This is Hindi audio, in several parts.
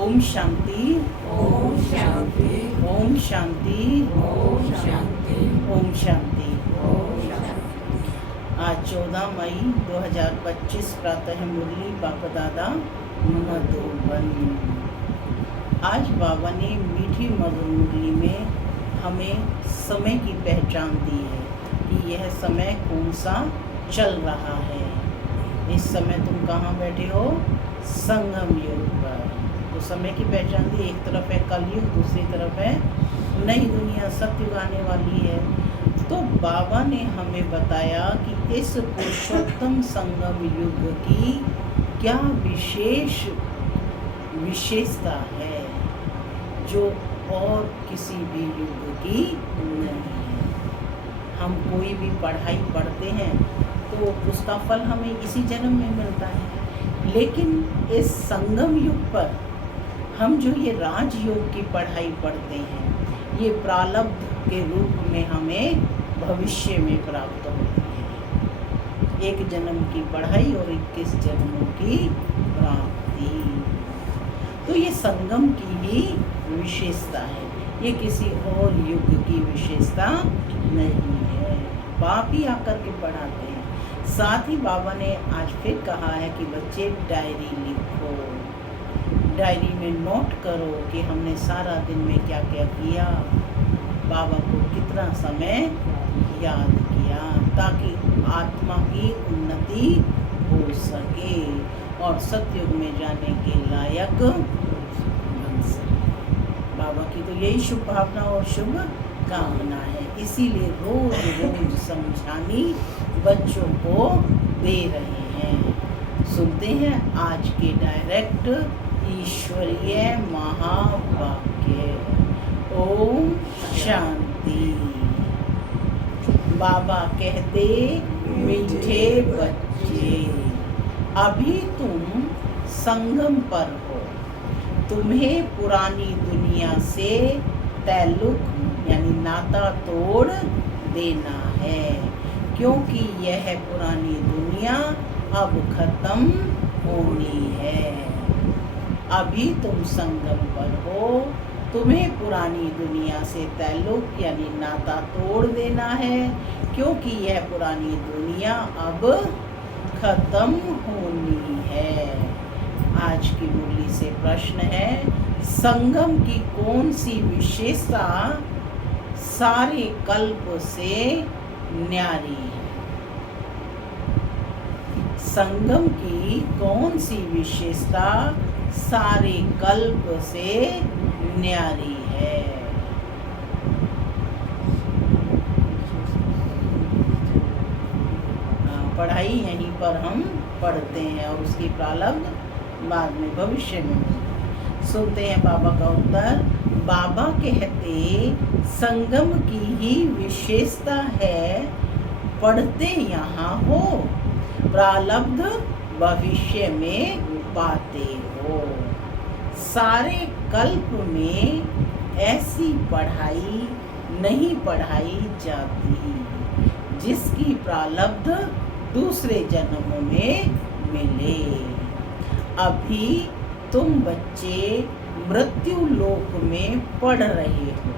ओम शांति, ओम शांति, ओम शांति, ओम शांति, ओम शांति। ओम शांति। आज 14 मई 2025 प्रातः मुरली बाबा दादा मधुबन। आज बाबा ने मीठी मधुर मुरली में हमें समय की पहचान दी है कि यह समय कौन सा चल रहा है। इस समय तुम कहाँ बैठे हो? संगम युग पर। तो समय की पहचान दी, एक तरफ है कलयुग, दूसरी तरफ है नई दुनिया, सतयुग आने वाली है। तो बाबा ने हमें बताया कि इस पुरुषोत्तम संगम युग की क्या विशेषता है जो और किसी भी युग की नहीं है। हम कोई भी पढ़ाई पढ़ते हैं तो उसका फल हमें इसी जन्म में मिलता है, लेकिन इस संगम युग पर हम जो ये राजयोग की पढ़ाई पढ़ते हैं, ये प्रारब्ध के रूप में हमें भविष्य में प्राप्त होती है। एक जन्म की पढ़ाई और 21 जन्मों की प्राप्ति। तो ये संगम की ही विशेषता है, ये किसी और युग की विशेषता नहीं है। बाप ही आकर के पढ़ाते हैं। साथ ही बाबा ने आज फिर कहा है कि बच्चे डायरी लिखो, डायरी में नोट करो कि हमने सारा दिन में क्या क्या किया, बाबा को कितना समय याद किया, ताकि आत्मा की उन्नति हो सके और सतयुग में जाने के लायक बन सके। बाबा की तो यही शुभ भावना और शुभ कामना है, इसीलिए रोज रोज समझानी बच्चों को दे रहे हैं। सुनते हैं आज के डायरेक्ट ईश्वरीय महावाक्य। ओम शांति। बाबा कहते, मीठे बच्चे, अभी तुम संगम पर हो। तुम्हें पुरानी दुनिया से ताल्लुक यानी नाता तोड़ देना है, क्योंकि यह पुरानी दुनिया अब खत्म होनी है। अभी तुम संगम पर हो, तुम्हें पुरानी दुनिया से ताल्लुक यानी नाता तोड़ देना है, क्योंकि यह पुरानी दुनिया अब खत्म होनी है। आज की मुरली से प्रश्न है, संगम की कौन सी विशेषता सारे कल्प से न्यारी है? संगम की कौन सी विशेषता सारे कल्प से न्यारी है? पढ़ाई यहीं पर हम पढ़ते हैं और उसकी प्रारब्ध बाद में भविष्य में। सुनते हैं बाबा का उत्तर। बाबा कहते, संगम की ही विशेषता है, पढ़ते यहाँ हो, प्रारब्ध भविष्य में पाते हो। सारे कल्प में ऐसी पढ़ाई नहीं पढ़ाई जाती जिसकी प्रारब्ध दूसरे जन्म में मिले। अभी तुम बच्चे मृत्यु लोक में पढ़ रहे हो,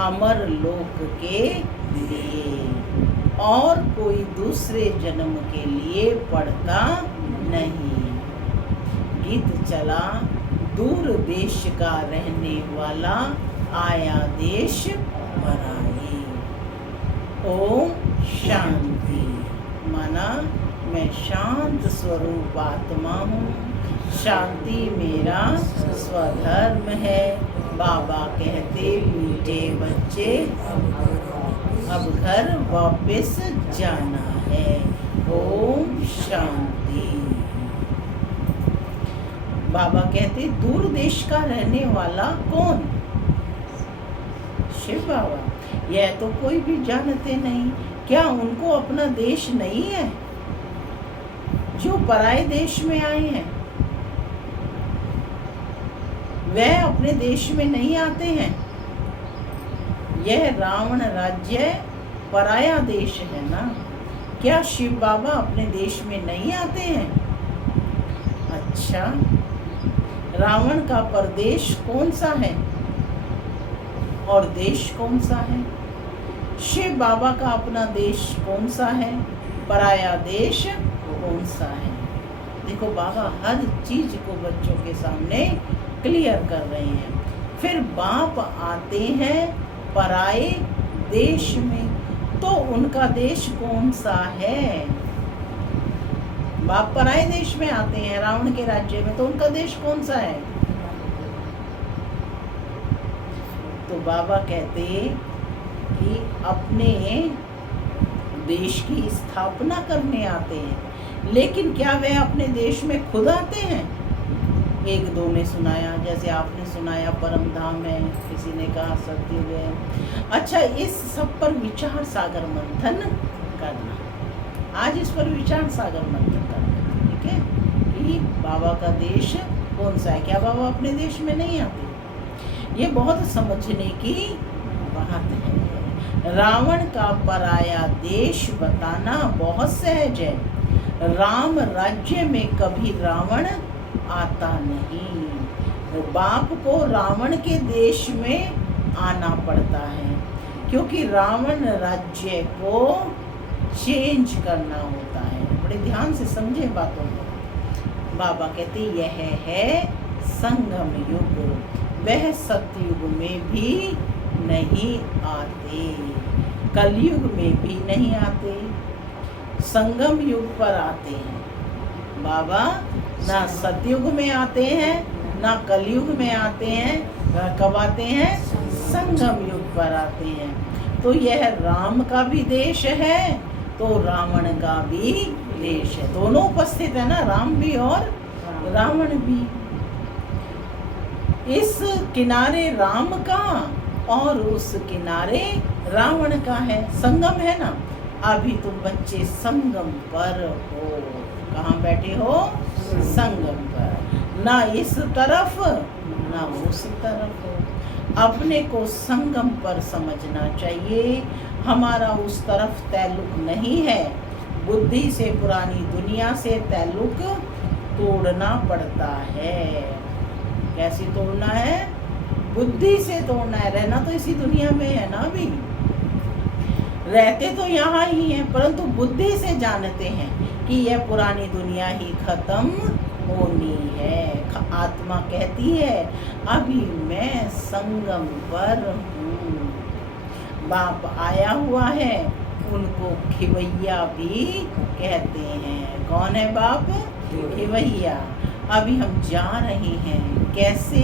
अमर लोक के लिए, और कोई दूसरे जन्म के लिए पढ़ता नहीं। गीत चला, दूर देश का रहने वाला आया देश पर आए। ओम शांति। माना मैं शांत स्वरूप आत्मा हूँ, शांति मेरा स्वधर्म है। बाबा कहते, मीठे बच्चे, अब घर वापस जाना है। ओम शांति। बाबा कहते, दूर देश का रहने वाला कौन? शिव बाबा। यह तो कोई भी जानते नहीं। क्या उनको अपना देश नहीं है? जो पराये देश में आए हैं वह अपने देश में नहीं आते हैं। यह रावण राज्य पराया देश है ना। क्या शिव बाबा अपने देश में नहीं आते हैं? अच्छा, रावण का परदेश कौन सा है और देश कौन सा है? शिव बाबा का अपना देश कौन सा है, पराया देश कौन सा है? देखो बाबा हर चीज को बच्चों के सामने क्लियर कर रहे हैं। फिर बाप आते हैं पराए देश में, तो उनका देश कौन सा है? बाप पराए देश में आते हैं रावण के राज्य में, तो उनका देश कौन सा है? तो बाबा कहते कि अपने देश की स्थापना करने आते हैं, लेकिन क्या वे अपने देश में खुद आते हैं? एक दो ने सुनाया, जैसे आपने सुनाया परम धाम है, किसी ने कहा सतयुग है। अच्छा, इस सब पर विचार सागर मंथन करना, आज इस पर विचार सागर मंथन करना, ठीक है, कि बाबा का देश कौन सा है। क्या बाबा अपने देश में नहीं आते? ये बहुत समझने की बात है। रावण का पराया देश बताना बहुत सहज है। राम राज्य में कभी रावण आता नहीं। बाप को रावण के देश में आना पड़ता है, क्योंकि रावण राज्य को चेंज करना होता है। बड़े ध्यान से समझे बातों को। बाबा कहते यह है संगम युग, वह सतयुग में भी नहीं आते, कलयुग में भी नहीं आते, संगम युग पर आते हैं बाबा। ना सतयुग में आते हैं, ना कलयुग में आते हैं। कब आते हैं? संगम युग पर आते हैं। तो यह राम का भी देश है, तो रावण का भी देश है। दोनों उपस्थित है ना, राम भी और रावण भी। इस किनारे राम का और उस किनारे रावण का है, संगम है ना। अभी तुम बच्चे संगम पर हो। कहाँ बैठे हो? संगम पर। ना इस तरफ ना उस तरफ हो। अपने को संगम पर समझना चाहिए। हमारा उस तरफ ताल्लुक नहीं है। बुद्धि से पुरानी दुनिया से ताल्लुक तोड़ना पड़ता है। कैसे तोड़ना है? बुद्धि से तोड़ना है। रहना तो इसी दुनिया में है ना, अभी रहते तो यहाँ ही हैं, परंतु बुद्धि से जानते हैं कि यह पुरानी दुनिया ही खत्म होनी है। आत्मा कहती है अभी मैं संगम पर हूँ। बाप आया हुआ है, उनको खिवैया भी कहते हैं। कौन है बाप? खिवैया। अभी हम जा रहे हैं, कैसे?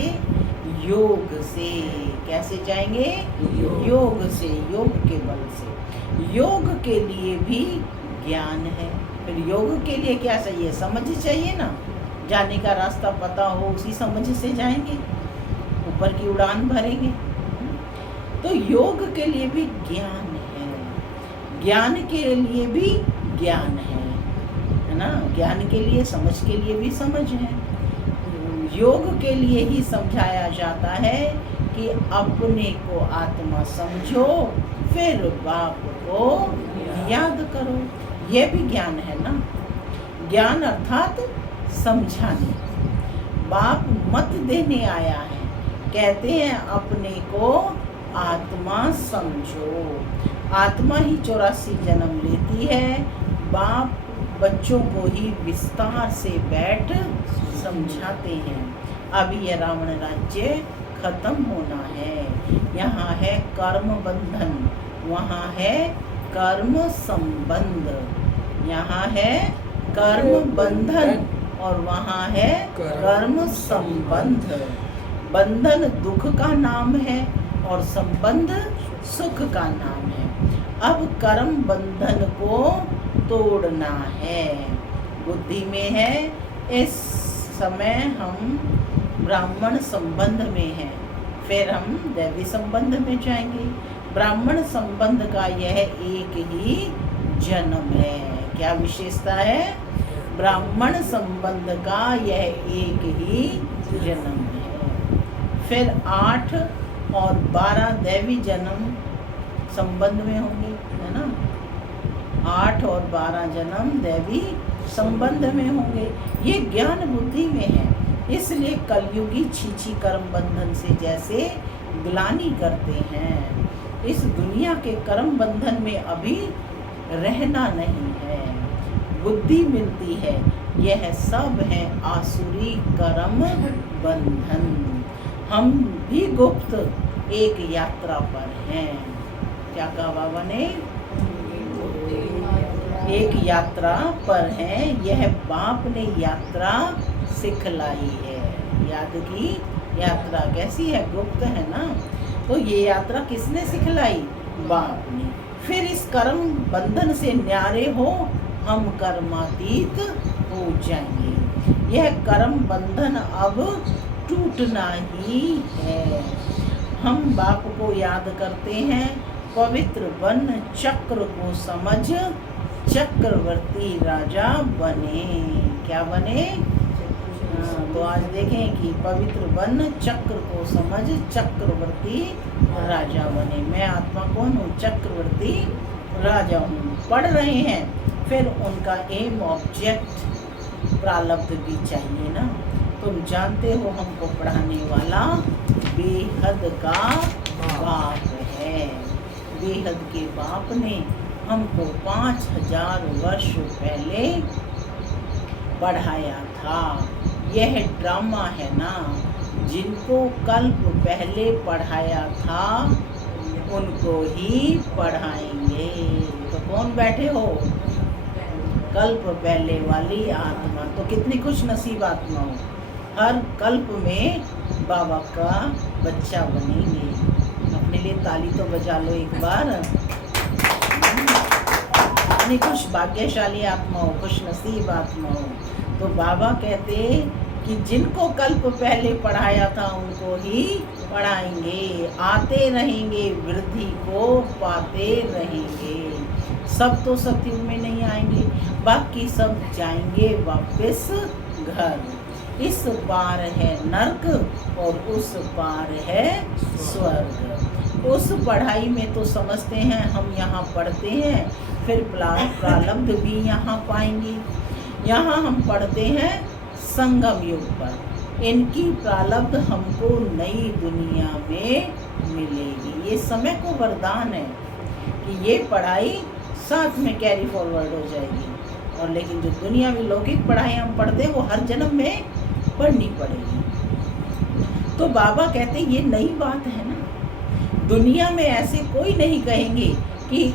योग से। कैसे जाएंगे? योग से, योग के बल से। योग के लिए भी ज्ञान है। फिर योग के लिए क्या चाहिए? समझ चाहिए ना। जाने का रास्ता पता हो, उसी समझ से जाएंगे, ऊपर की उड़ान भरेंगे। तो योग के लिए भी ज्ञान है, ज्ञान के लिए भी ज्ञान है ना। ज्ञान के लिए, समझ के लिए भी समझ है। योग के लिए ही समझाया जाता है कि अपने को आत्मा समझो, फिर बाप को याद करो। यह भी ज्ञान है ना। ज्ञान अर्थात समझाने। बाप मत देने आया है। कहते हैं अपने को आत्मा समझो। आत्मा ही 84 जन्म लेती है। बाप बच्चों को ही विस्तार से बैठ समझाते हैं। अभी यह रावण राज्य खत्म होना है। यहाँ है कर्म बंधन, वहाँ है कर्म संबंध। यहाँ है कर्म बंधन और वहाँ है कर्म संबंध। बंधन दुख का नाम है और संबंध सुख का नाम है। अब कर्म बंधन को तोड़ना है। बुद्धि में है। इस समय हम ब्राह्मण संबंध में हैं, फिर हम दैवी संबंध में जाएंगे। ब्राह्मण संबंध का यह एक ही जन्म है। क्या विशेषता है? ब्राह्मण संबंध का यह एक ही जन्म है। फिर 8 और 12 दैवी जन्म संबंध में होंगे, है ना। 8 और 12 जन्म दैवी संबंध में होंगे। ये ज्ञान बुद्धि में है। इसलिए कलयुगी छीछी कर्म बंधन से जैसे ग्लानि करते हैं। इस दुनिया के कर्म बंधन में अभी रहना नहीं है, बुद्धि मिलती है। यह सब है आसुरी कर्म बंधन। हम भी गुप्त एक यात्रा पर हैं। क्या कहा बाबा ने? एक यात्रा पर हैं। यह बाप ने यात्रा सिखलाई है। याद की यात्रा कैसी है? गुप्त है ना। तो ये यात्रा किसने सिखलाई? बाप ने। फिर इस कर्म बंधन से न्यारे हो हम कर्मातीत हो जाएंगे। यह कर्म बंधन अब टूटना ही है। हम बाप को याद करते हैं, पवित्र वन चक्र को समझ चक्रवर्ती राजा बने। क्या बने? तो आज देखें कि पवित्र वन चक्र को समझ चक्रवर्ती राजा बने। मैं आत्मा कौन हूँ? चक्रवर्ती राजा हूँ। पढ़ रहे हैं, फिर उनका एम ऑब्जेक्ट प्रारब्ध भी चाहिए ना। तुम जानते हो हमको पढ़ाने वाला बेहद का बाप है। बेहद के बाप ने हमको 5000 वर्ष पहले पढ़ाया था। यह ड्रामा है ना। जिनको कल्प पहले पढ़ाया था उनको ही पढ़ाएंगे। तो कौन बैठे हो? कल्प पहले वाली आत्मा। तो कितनी खुश नसीब आत्मा हो, हर कल्प में बाबा का बच्चा बनेंगे। अपने लिए ताली तो बजा लो एक बार। कितनी खुश भाग्यशाली आत्मा हो, खुश नसीब आत्मा हो। तो बाबा कहते कि जिनको कल्प पहले पढ़ाया था उनको ही पढ़ाएंगे। आते रहेंगे, वृद्धि को पाते रहेंगे। सब तो सतयुग में नहीं आएंगे, बाकी सब जाएंगे वापस घर। इस पार है नर्क और उस पार है स्वर्ग। उस पढ़ाई में तो समझते हैं हम यहाँ पढ़ते हैं, फिर प्रारब्ध भी यहाँ पाएंगे। यहाँ हम पढ़ते हैं संगम युग पर। इनकी प्रारब्ध हमको नई दुनिया में मिलेगी। ये समय को वरदान है कि ये पढ़ाई साथ में कैरी फॉरवर्ड हो जाएगी। और लेकिन जो दुनिया में लौकिक पढ़ाई हम पढ़ते हैं वो हर जन्म में पढ़नी पड़ेगी। तो बाबा कहते ये नई बात है ना। दुनिया में ऐसे कोई नहीं कहेंगे कि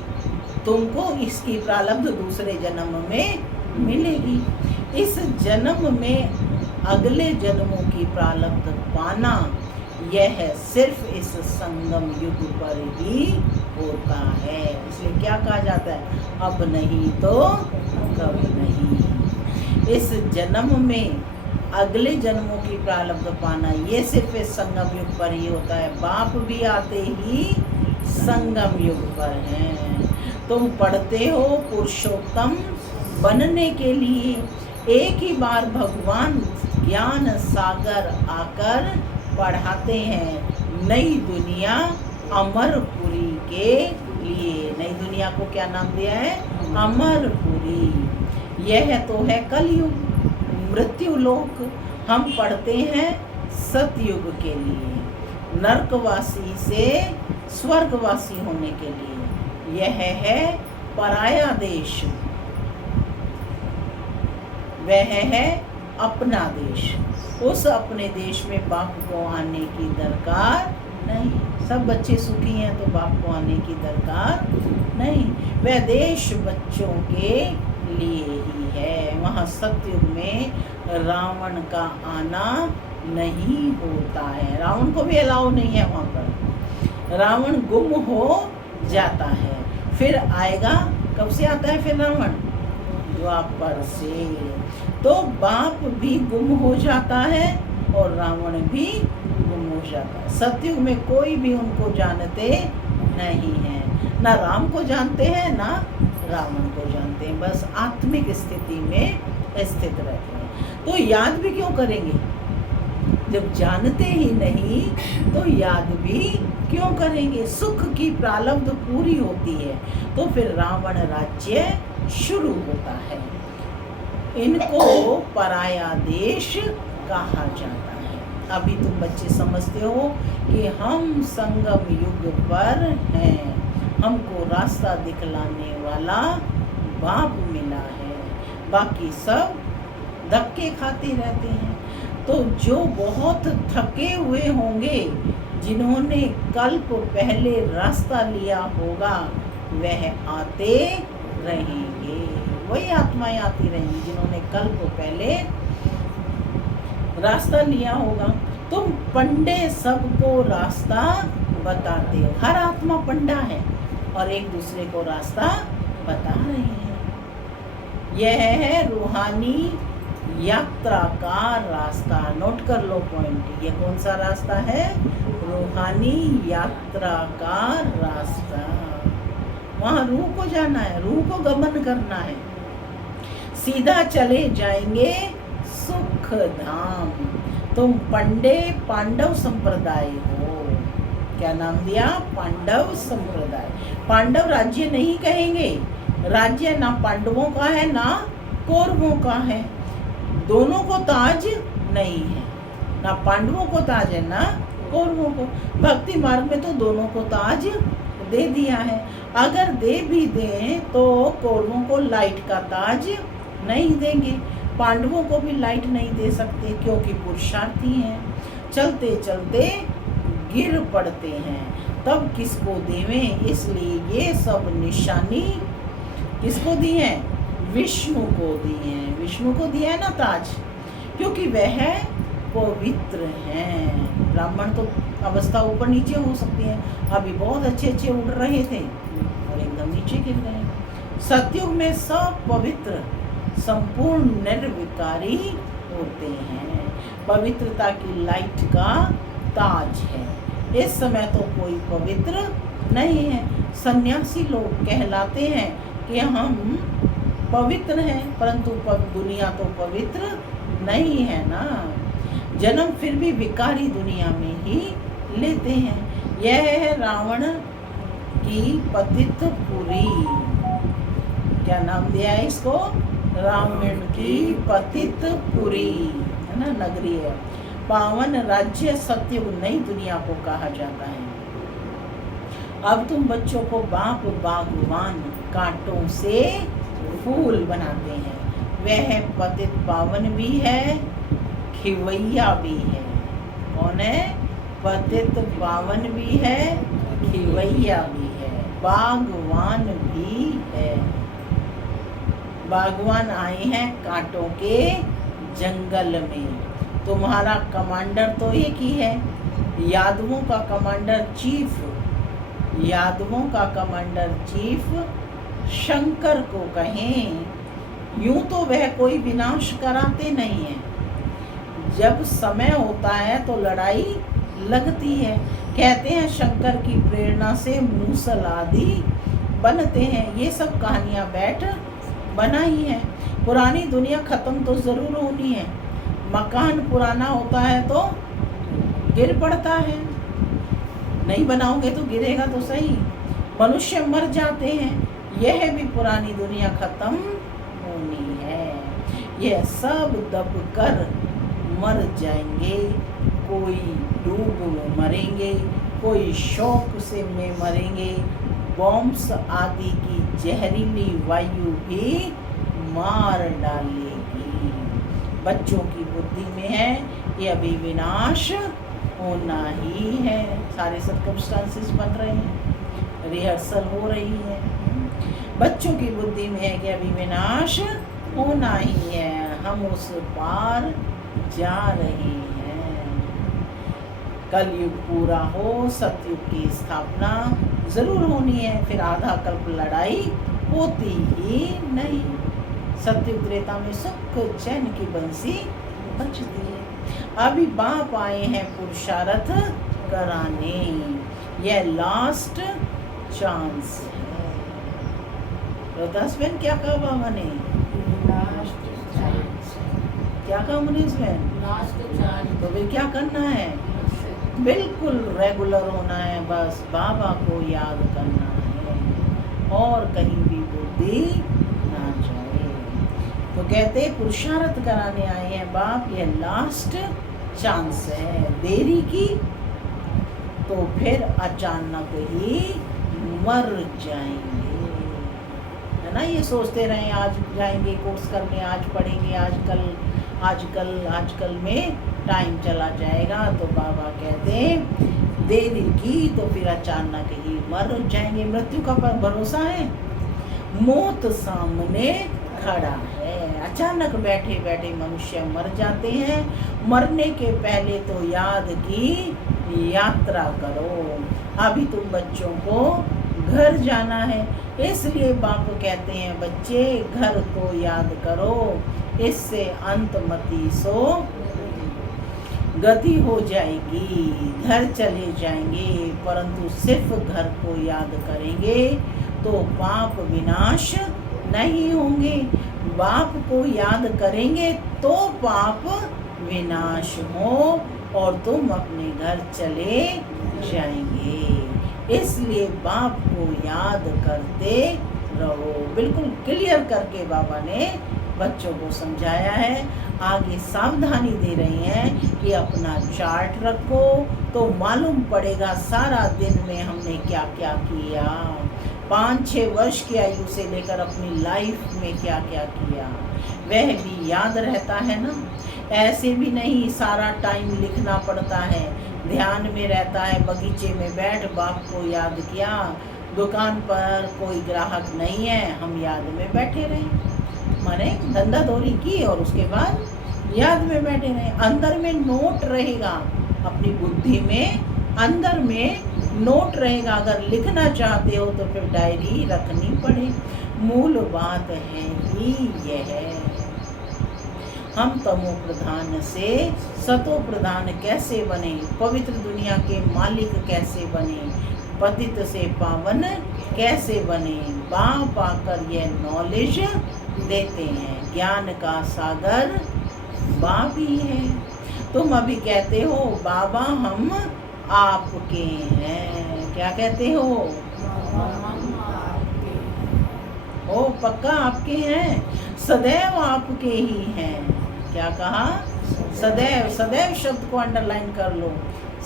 तुमको इसकी प्रारब्ध दूसरे जन्म में मिलेगी। इस जन्म में अगले जन्मों की प्रारब्ध पाना यह सिर्फ इस संगम युग पर ही होता है। इसलिए क्या कहा जाता है? अब नहीं तो कभी नहीं। इस जन्म में अगले जन्मों की प्रारब्ध पाना ये सिर्फ इस संगम युग पर ही होता है। बाप भी आते ही संगम युग पर हैं। तुम पढ़ते हो पुरुषोत्तम बनने के लिए। एक ही बार भगवान ज्ञान सागर आकर पढ़ाते हैं नई दुनिया अमरपुरी के लिए। नई दुनिया को क्या नाम दिया है? अमरपुरी। यह तो है कलयुग, मृत्यु लोक। हम पढ़ते हैं सतयुग के लिए, नरकवासी से स्वर्गवासी होने के लिए। यह है पराया देश, वह है अपना देश। उस अपने देश में बाप को आने की दरकार नहीं। सब बच्चे सुखी हैं तो बाप को आने की दरकार नहीं। वह देश बच्चों के लिए ही है। वहाँ सतयुग में रावण का आना नहीं होता है। रावण को भी अलाउ नहीं है वहाँ पर। रावण गुम हो जाता है, फिर आएगा। कब से आता है फिर रावण? द्वापर से। तो बाप भी गुम हो जाता है और रावण भी गुम हो जाता है। सतयुग में कोई भी उनको जानते नहीं है, ना राम को जानते हैं ना रावण को जानते हैं। बस आत्मिक स्थिति में स्थित रहते हैं। तो याद भी क्यों करेंगे? जब जानते ही नहीं तो याद भी क्यों करेंगे? सुख की प्रारब्ध पूरी होती है तो फिर रावण राज्य शुरू होता है। इनको पराया देश कहा जाता है। अभी तुम बच्चे समझते हो कि हम संगम युग पर हैं, हमको रास्ता दिखलाने वाला बाप मिला है, बाकी सब धक्के खाते रहते हैं। तो जो बहुत थके हुए होंगे, जिन्होंने कल्प पहले रास्ता लिया होगा, वह आते रहेंगे, वही आत्माएं आती रहेंगी जिन्होंने कल्प पहले रास्ता लिया होगा। तुम पंडे सबको रास्ता बताते हो, हर आत्मा पंडा है और एक दूसरे को रास्ता बता रहे हैं। यह है रूहानी यात्रा का रास्ता। नोट कर लो पॉइंट, ये कौन सा रास्ता है? रूहानी यात्रा का रास्ता। वहाँ रूह को जाना है, रूह को गमन करना है, सीधा चले जाएंगे सुख धाम। तुम पंडे पांडव संप्रदाय हो। क्या नाम दिया? पांडव संप्रदाय। पांडव राज्य नहीं कहेंगे, राज्य ना पांडवों का है ना कौरवों का है, दोनों को ताज नहीं है, ना पांडवों को ताज है ना कौरवों को। भक्ति मार्ग में तो दोनों को ताज दे दिया है। अगर दे भी दें तो कौरवों को लाइट का ताज नहीं देंगे, पांडवों को भी लाइट नहीं दे सकते क्योंकि पुरुषार्थी हैं, चलते चलते गिर पड़ते हैं, तब किसको देवें? इसलिए ये सब निशानी किसको दी है? विष्णु को दी है। विष्णु को दिया है ना ताज, क्योंकि वह पवित्र हैं। ब्राह्मण तो अवस्था ऊपर नीचे हो सकती है, अभी बहुत अच्छे अच्छे उड़ रहे थे और एकदम नीचे गिर गए। सतयुग में सब पवित्र संपूर्ण निर्विकारी होते हैं, पवित्रता की लाइट का ताज है। इस समय तो कोई पवित्र नहीं है। सन्यासी लोग कहलाते हैं कि हम पवित्र हैं, परंतु दुनिया तो पवित्र नहीं है ना। जन्म फिर भी विकारी दुनिया में ही लेते हैं। यह है रावण की पतितपुरी। क्या नाम दिया है इसको? रावण की पतितपुरी, है ना, नगरी है। पावन राज्य सत्ययुग नई दुनिया को कहा जाता है। अब तुम बच्चों को बाप बागवान कांटों से फूल बनाते हैं। वह पतित पावन भी है, खिवैया भी है। कौन है? पतित पावन भी है, खिवैया भी है, बागवान भी है। बागवान आए हैं कांटों के जंगल में। तुम्हारा कमांडर तो एक ही है, यादवों का कमांडर चीफ, यादवों का कमांडर चीफ शंकर को कहें। यूं तो वह कोई विनाश कराते नहीं है, जब समय होता है तो लड़ाई लगती है। कहते हैं शंकर की प्रेरणा से मूसल आदि बनते हैं। ये सब कहानियां बैठ बनाई हैं। पुरानी दुनिया खत्म तो जरूर होनी है। मकान पुराना होता है तो गिर पड़ता है, नहीं बनाओगे तो गिरेगा तो सही। मनुष्य मर जाते हैं, यह भी पुरानी दुनिया खत्म होनी है। यह सब दब कर मर जाएंगे, कोई डूब में मरेंगे, कोई शौक से में मरेंगे। बॉम्ब्स आदि की जहरीली वायु भी मार डालेगी। बच्चों की बुद्धि में है ये अभी विनाश होना ही है। सारे सर्कमस्टांसेस बन रहे हैं, रिहर्सल हो रही है। बच्चों की बुद्धि में है कि अभी विनाश होना ही है, हम उस पार जा रहे हैं। कलयुग पूरा हो, सतयुग की स्थापना जरूर होनी है, फिर आधा कल्प लड़ाई होती ही नहीं। सतयुग त्रेता में सुख चैन की बंसी बजती है। अभी बाप आए हैं पुरुषार्थ कराने, यह लास्ट चांस है। रोहतास बहन क्या कहा बाबा ने? लास्ट चांस, क्या कहा मुनीस बहन? Last chance. तो फिर क्या करना है? बिल्कुल रेगुलर होना है, बस बाबा को याद करना है और कहीं भी बुद्धि ना जाए। तो कहते पुरुषार्थ कराने आए हैं बाप, ये लास्ट चांस है। देरी की तो फिर अचानक ही मर जाएंगे, है ना। ये सोचते रहे आज जाएंगे कोर्स करने, आज पढ़ेंगे, आजकल में टाइम चला जाएगा। तो बाबा कहते हैं देरी की तो फिर अचानक ही मर जाएंगे। मृत्यु का भरोसा है, मौत सामने खड़ा है। अचानक बैठे बैठे मनुष्य मर जाते हैं। मरने के पहले तो याद की यात्रा करो। अभी तुम बच्चों को घर जाना है, इसलिए बाप कहते हैं बच्चे घर को याद करो, इससे अंतमति सो गति हो जाएगी, घर चले जाएंगे। परंतु सिर्फ घर को याद करेंगे तो पाप विनाश नहीं होंगे। बाप को याद करेंगे तो पाप विनाश हो और तुम अपने घर चले जाएंगे। इसलिए बाप को याद करते रहो। बिल्कुल क्लियर करके बाबा ने बच्चों को समझाया है। आगे सावधानी दे रही हैं कि अपना चार्ट रखो तो मालूम पड़ेगा सारा दिन में हमने क्या क्या किया। 5-6 वर्ष की आयु से लेकर अपनी लाइफ में क्या क्या किया वह भी याद रहता है ना। ऐसे भी नहीं सारा टाइम लिखना पड़ता है, ध्यान में रहता है। बगीचे में बैठ बाप को याद किया, दुकान पर कोई ग्राहक नहीं है, हम याद में बैठे रहे, माने धंधा दौरी की और उसके बाद याद में बैठे रहे। अंदर में नोट रहेगा, अपनी बुद्धि में अंदर में नोट रहेगा। अगर लिखना चाहते हो तो फिर डायरी रखनी पड़े। मूल बात है ही यह, हम तमो प्रधान से सतो प्रधान कैसे बने, पवित्र दुनिया के मालिक कैसे बने, पतित से पावन कैसे बने। बाप आकर यह नॉलेज देते हैं। ज्ञान का सागर बाप ही है। तुम अभी कहते हो बाबा हम आपके हैं, क्या कहते हो? ओ पक्का आपके हैं, सदैव आपके ही हैं। क्या कहा? सदैव। सदैव शब्द को अंडरलाइन कर लो,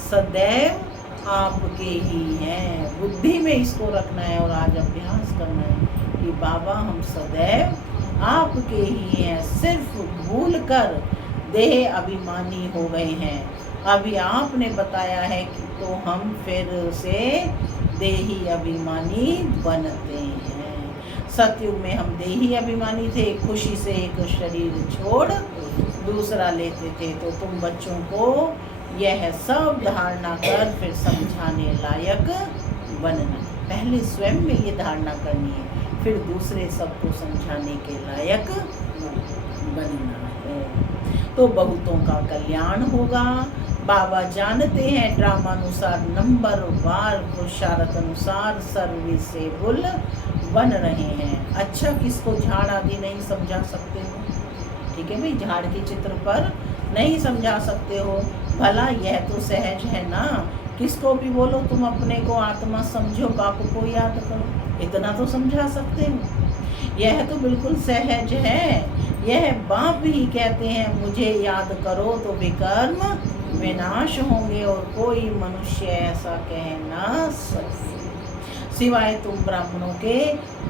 सदैव आपके ही हैं। बुद्धि में इसको रखना है और आज अभ्यास करना है कि बाबा हम सदैव आपके ही हैं। सिर्फ भूल कर देह अभिमानी हो गए हैं। अभी आपने बताया है कि तो हम फिर से देही अभिमानी बनते हैं। सतयुग में हम देही अभिमानी थे, खुशी से एक शरीर छोड़ दूसरा लेते थे। तो तुम बच्चों को यह सब धारणा कर फिर समझाने लायक बनना। पहले स्वयं में ये धारणा करनी है, फिर दूसरे सबको समझाने के लायक बनना है, तो बहुतों का कल्याण होगा। बाबा जानते हैं ड्रामानुसार नंबर वार पुरुषार्थ अनुसार सर्विसेबल बन रहे हैं। अच्छा किसको झाड़ आदि नहीं समझा सकते हो, ठीक है भाई, झाड़ के चित्र पर नहीं समझा सकते हो, भला यह तो सहज है ना। किसको भी बोलो तुम अपने को आत्मा समझो, बाप को याद करो, इतना तो समझा सकते हो। यह तो बिल्कुल सहज है। यह बाप ही कहते हैं मुझे याद करो तो विकर्म विनाश होंगे और कोई मनुष्य ऐसा कह ना सके सिवाय तुम ब्राह्मणों के।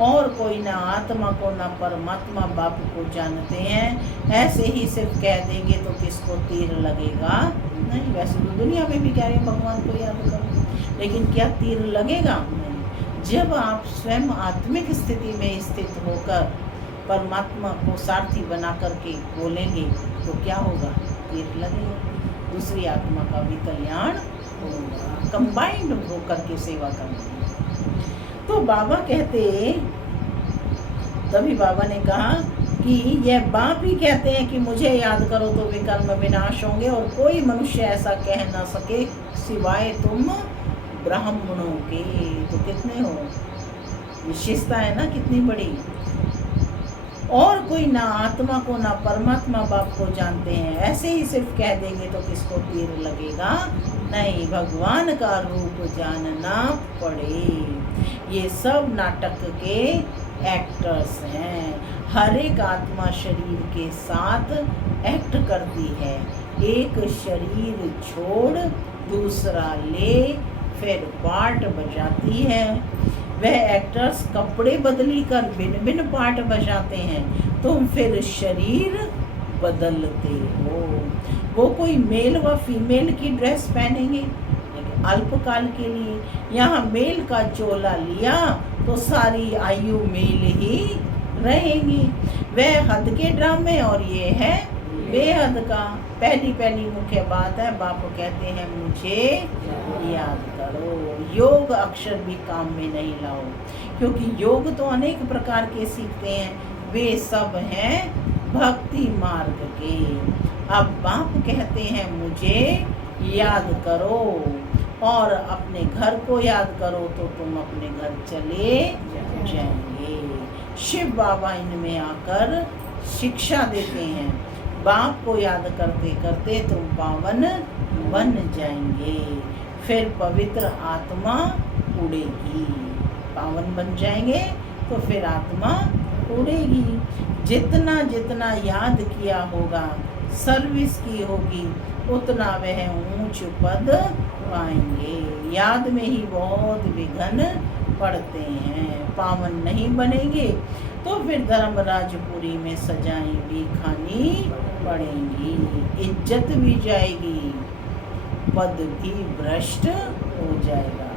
और कोई ना आत्मा को ना परमात्मा बाप को जानते हैं। ऐसे ही सिर्फ कह देंगे तो किसको तीर लगेगा? नहीं। वैसे तो दुनिया में भी कह रहे हैं भगवान को याद करो, लेकिन क्या तीर लगेगा? नहीं। जब आप स्वयं आत्मिक स्थिति में स्थित होकर परमात्मा को सारथी बना करके बोलेंगे तो क्या होगा? तीर लगेगा, दूसरी आत्मा का भी कल्याण होगा। कंबाइंड होकर के सेवा करनी। तो बाबा कहते, तभी बाबा ने कहा कि यह बाप ही कहते हैं कि मुझे याद करो तो विकर्म विनाश होंगे और कोई मनुष्य ऐसा कह ना सके सिवाय तुम ब्राह्मणों के। तो कितने हो, विशेषता है ना कितनी बड़ी। और कोई ना आत्मा को ना परमात्मा बाप को जानते हैं। ऐसे ही सिर्फ कह देंगे तो किसको तीर लगेगा? नहीं, भगवान का रूप जानना पड़े। ये सब नाटक के एक्टर्स हैं। हर एक आत्मा शरीर के साथ एक्ट करती है। एक शरीर छोड़ दूसरा ले फिर पार्ट बजाती है। वह एक्टर्स कपड़े बदली कर भिन्न भिन्न पार्ट बजाते हैं, तुम फिर शरीर बदलते हो। वो कोई मेल व फीमेल की ड्रेस पहनेंगे अल्पकाल के लिए। यहाँ मेल का चोला लिया तो सारी आयु मेल ही रहेंगी। वह हद के ड्रामे और ये है बेहद का। पहली मुख्य बात है, बाप कहते हैं मुझे याद करो। योग अक्षर भी काम में नहीं लाओ, क्योंकि योग तो अनेक प्रकार के सीखते हैं, वे सब हैं भक्ति मार्ग के। अब बाप कहते हैं मुझे याद करो, और अपने घर को याद करो तो तुम अपने घर चले जाएंगे। शिव बाबा इनमें आकर शिक्षा देते हैं, बाप को याद करते करते तुम पावन बन जाएंगे, फिर पवित्र आत्मा उड़ेगी। पावन बन जाएंगे तो फिर आत्मा उड़ेगी। जितना जितना याद किया होगा, सर्विस की होगी, उतना वह ऊंच पद पाएंगे। याद में ही बहुत विघ्न पड़ते हैं। पावन नहीं बनेंगे तो फिर धर्मराजपुरी में सजाएं भी खानी पड़ेंगी, इज्जत भी जाएगी, पद भी भ्रष्ट हो जाएगा।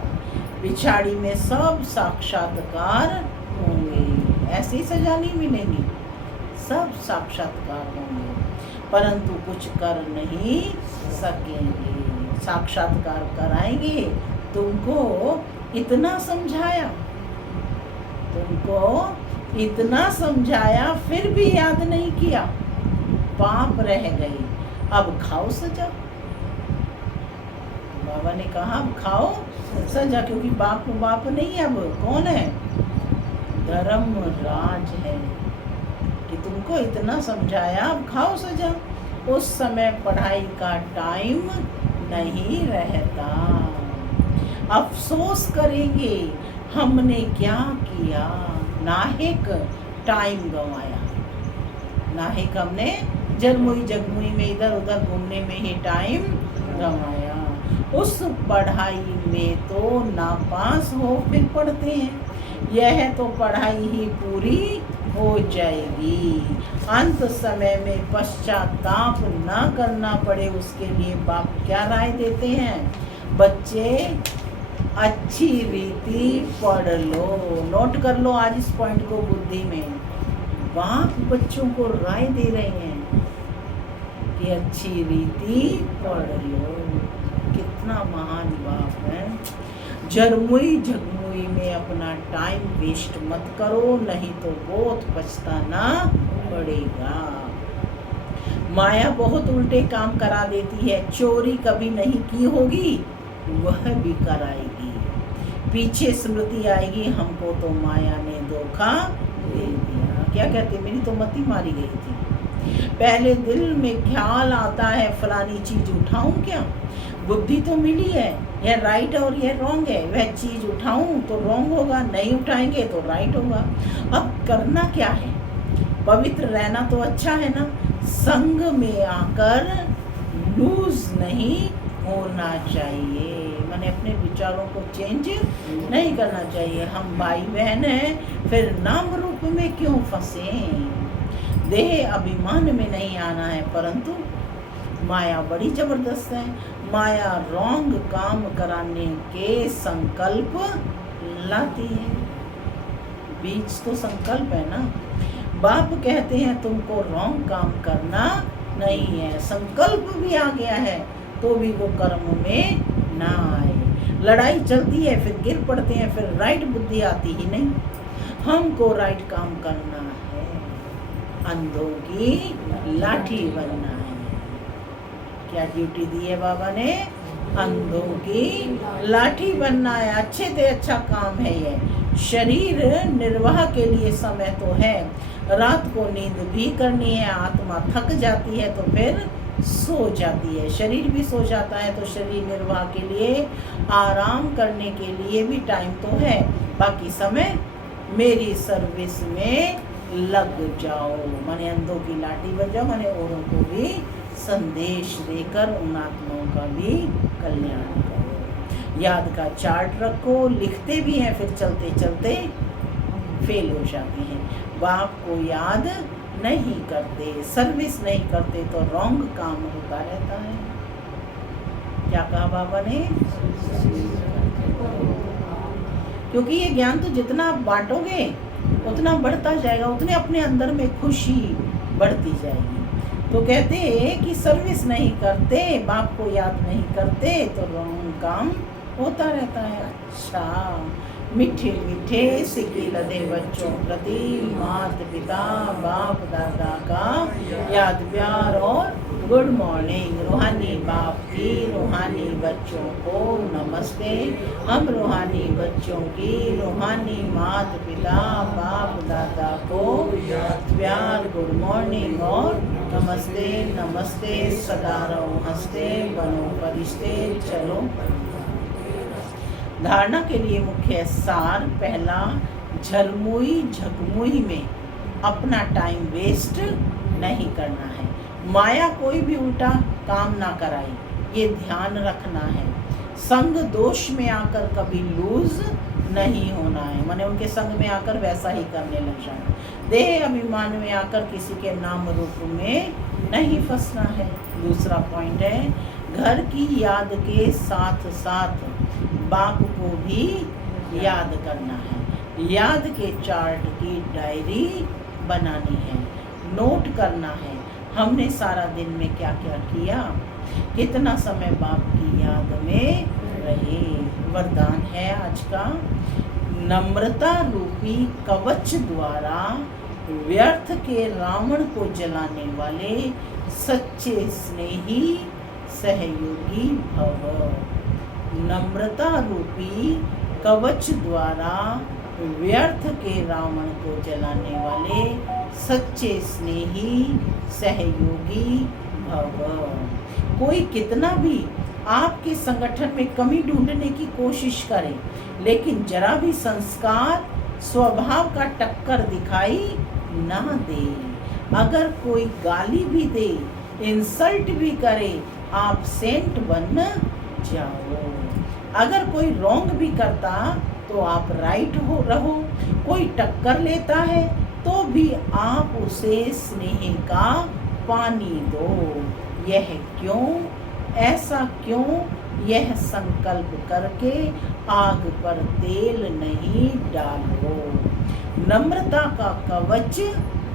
पिछाड़ी में सब साक्षात्कार होंगे, ऐसी सजा नहीं मिलेंगी, सब साक्षात्कार होंगे, परंतु कुछ कर नहीं सकेंगे। साक्षात्कार कराएंगे, तुमको इतना समझाया फिर भी याद नहीं किया, पाप रह गई, अब खाओ सजा। बाबा ने कहा अब खाओ सजा, क्योंकि बाप नहीं है, अब कौन है? धर्मराज है कि तुमको इतना समझाया, अब खाओ सजा। उस समय पढ़ाई का टाइम नहीं रहता, अफसोस करेंगे हमने क्या किया, नाहिक टाइम गंवाया। नाहिक हमने जगमुई में इधर उधर घूमने में ही टाइम गंवाया। उस पढ़ाई में तो नापास हो फिर पढ़ते हैं, यह तो पढ़ाई ही पूरी हो जाएगी। अंत समय में पश्चाताप ना करना पड़े, उसके लिए बाप क्या राय देते हैं? बच्चे अच्छी रीति पढ़ लो। नोट कर लो आज इस पॉइंट को बुद्धि में। बाप बच्चों को राय दे रहे हैं कि अच्छी रीति पढ़ लो। कितना महान बाप है। झगमुई में अपना टाइम वेस्ट मत करो, नहीं तो बहुत पछताना पड़ेगा। माया बहुत उल्टे काम करा देती है। चोरी कभी नहीं की होगी, वह भी कराएगी। पीछे स्मृति आएगी, हमको तो माया ने धोखा दे दिया। क्या कहते, मेरी तो मती मारी गई थी। पहले दिल में ख्याल आता है फलानी चीज उठाऊं क्या, बुद्धि तो मिली है, यह राइट और यह रॉन्ग है, वह चीज उठाऊं तो रॉन्ग होगा, नहीं उठाएंगे तो राइट होगा। अब करना क्या है? पवित्र रहना तो अच्छा है ना, संग में आकर लूज नहीं होना चाहिए, मैंने अपने विचारों को चेंज नहीं करना चाहिए। हम भाई बहन हैं, फिर नाम रूप में क्यों फंसे? देह अभिमान में नहीं आना है, परंतु माया बड़ी जबरदस्त है। माया रॉन्ग काम कराने के संकल्प लाती है। बीच तो संकल्प है ना। बाप कहते हैं तुमको रॉन्ग काम करना नहीं है, संकल्प भी आ गया है तो भी वो कर्म में ना आए। लड़ाई चलती है, फिर गिर पड़ते हैं, फिर राइट बुद्धि आती ही नहीं। हमको राइट काम करना है, अंधों की लाठी बनना है। क्या ड्यूटी दी है बाबा ने? अंधों की लाठी बनना है। अच्छे से अच्छा काम है ये। शरीर निर्वाह के लिए समय तो है, रात को नींद भी करनी है। आत्मा थक जाती है तो फिर सो जाती है, शरीर भी सो जाता है, तो शरीर निर्वाह के लिए आराम करने के लिए भी टाइम तो है। बाकी समय मेरी सर्विस में लग जाओ, माने अंधों की लाठी बजाओ, माने औरों को भी संदेश देकर उन आत्माओं का भी कल्याण करो। याद का चार्ट रखो, लिखते भी हैं फिर चलते चलते फेल हो जाते हैं। बाप को याद नहीं करते, सर्विस नहीं करते तो रॉन्ग काम होता रहता है। क्या कहा बाबा ने? क्योंकि ये ज्ञान तो जितना आप बांटोगे उतना बढ़ता जाएगा, उतने अपने अंदर में खुशी बढ़ती जाएगी। तो कहते हैं कि सर्विस नहीं करते, बाप को याद नहीं करते तो रॉन्ग काम होता रहता है। अच्छा, मीठे मीठे सिक्के लदे बच्चों प्रति माता पिता बाप दादा का याद प्यार और गुड मॉर्निंग। रूहानी बाप की रूहानी बच्चों को नमस्ते। हम रूहानी बच्चों की रूहानी माता पिता बाप दादा को याद प्यार गुड मॉर्निंग और नमस्ते। नमस्ते, सदा रहो हंसते, बनो फरिश्ते, चलो। धारणा के लिए मुख्य सार, पहला, झरमुई झकमुई में अपना टाइम वेस्ट नहीं करना है। माया कोई भी उल्टा काम ना कराई, ये ध्यान रखना है। संग दोष में आकर कभी लूज नहीं होना है, माने उनके संग में आकर वैसा ही करने लग जाना। देह अभिमान में आकर किसी के नाम रूप में नहीं फंसना है। दूसरा पॉइंट है, घर की याद के साथ साथ बाप को भी याद करना है। याद के चार्ट की डायरी बनानी है, नोट करना है हमने सारा दिन में क्या क्या किया, कितना समय बाप की याद में रहे। वरदान है आज का, नम्रता रूपी कवच द्वारा व्यर्थ के रावण को जलाने वाले सच्चे स्नेही सहयोगी भव। नम्रता रूपी कवच द्वारा व्यर्थ के रावण को जलाने वाले सच्चे स्नेही सहयोगी भव। कोई कितना भी आपके संगठन में कमी ढूंढने की कोशिश करे, लेकिन जरा भी संस्कार स्वभाव का टक्कर दिखाई ना दे। अगर कोई गाली भी दे, इंसल्ट भी करे, आप सेंट बन जाओ। अगर कोई रॉन्ग भी करता तो आप राइट हो रहो। कोई टक्कर लेता है तो भी आप उसे स्नेह का पानी दो। यह क्यों, ऐसा क्यों, यह संकल्प करके आग पर तेल नहीं डालो। नम्रता का कवच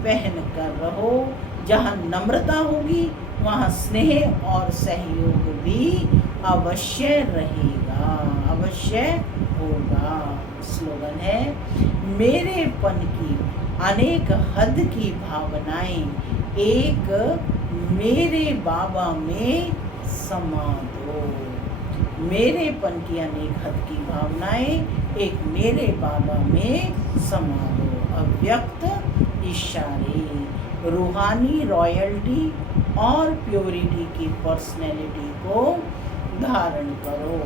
पहन कर रहो। जहाँ नम्रता होगी वहाँ स्नेह और सहयोग भी अवश्य रहेगा, अवश्य होगा। स्लोगन है, मेरेपन की अनेक हद की भावनाएं एक मेरे बाबा में समा दो। मेरेपन की अनेक हद की भावनाएं एक मेरे बाबा में समा दो। अव्यक्त इशारे, रूहानी रॉयल्टी और प्योरिटी की पर्सनैलिटी को धारण करो।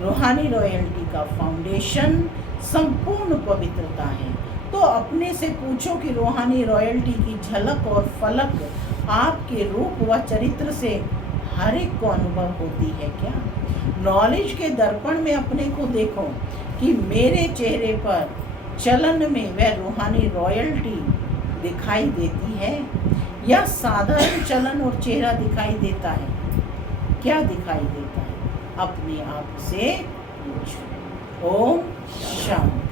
रूहानी रॉयल्टी का फाउंडेशन संपूर्ण पवित्रता है। तो अपने से पूछो कि रूहानी रॉयल्टी की झलक और फलक आपके रूप व चरित्र से हर एक को अनुभव होती है क्या? नॉलेज के दर्पण में अपने को देखो कि मेरे चेहरे पर चलन में वह रूहानी रॉयल्टी दिखाई देती है या साधारण चलन और चेहरा दिखाई देता है? क्या दिखाई देता है? अपने आप से पूछो। ओम शांति।